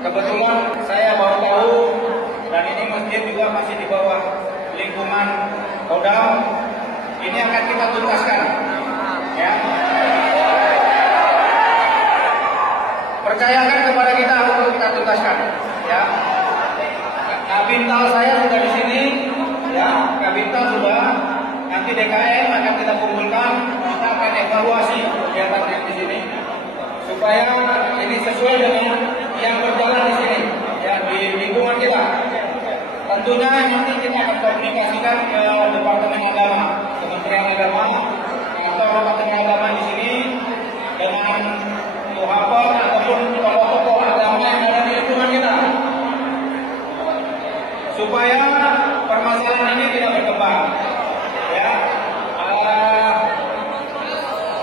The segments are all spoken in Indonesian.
kebetulan saya baru tahu, dan ini masjid juga masih di bawah lingkungan Kodam. Ini akan kita tuntaskan, ya. Percayakan kepada kita untuk kita tuntaskan, ya. Kabintal saya sudah di sini, ya. Kabintal sudah. Nanti DKM akan kita kumpulkan, kita akan evaluasi kegiatan yang di sini supaya ini sesuai dengan yang berjalan di sini, ya, di lingkungan kita. Tentunya nanti kita akan komunikasikan ke Departemen Agama, Kementerian Agama, atau Departemen Agama di sini dengan muhafal ataupun tokoh-tokoh agama yang ada di lingkungan kita, supaya permasalahan ini tidak berkembang. Ya,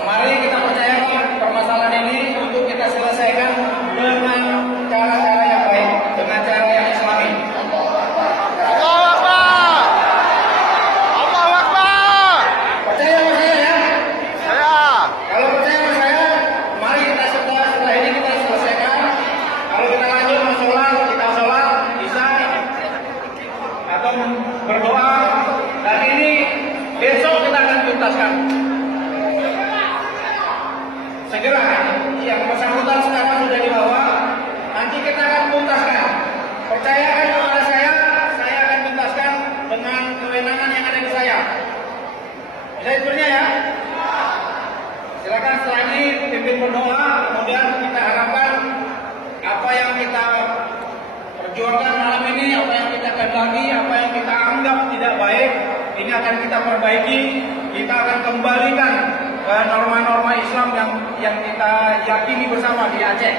mari kita percayakan permasalahan ini untuk kita selesaikan dengan cara-cara yang baik, dengan cara yang islami. Allahu Akbar. Allahu Akbar. Percaya sama saya, ya? Saya. Kalau percaya sama saya, mari kita setelah ini kita selesaikan. Kalau kita lanjut mau sholat bisa, atau berdoa. Dan ini besok kita akan tuntaskan. Segera, yang bersangkutan sekarang sudah dibawa, nanti kita akan tuntaskan. Percayakan kepada saya akan tuntaskan dengan kewenangan yang ada di saya. Bisa itunya, ya? Silakan setelah ini pimpin berdoa, kemudian kita harapkan apa yang kita perjuangkan malam ini, apa yang kita kendaki, apa yang kita anggap tidak baik, ini akan kita perbaiki. Kita akan kembalikan ke norma-norma Islam yang kita yakini bersama di Aceh.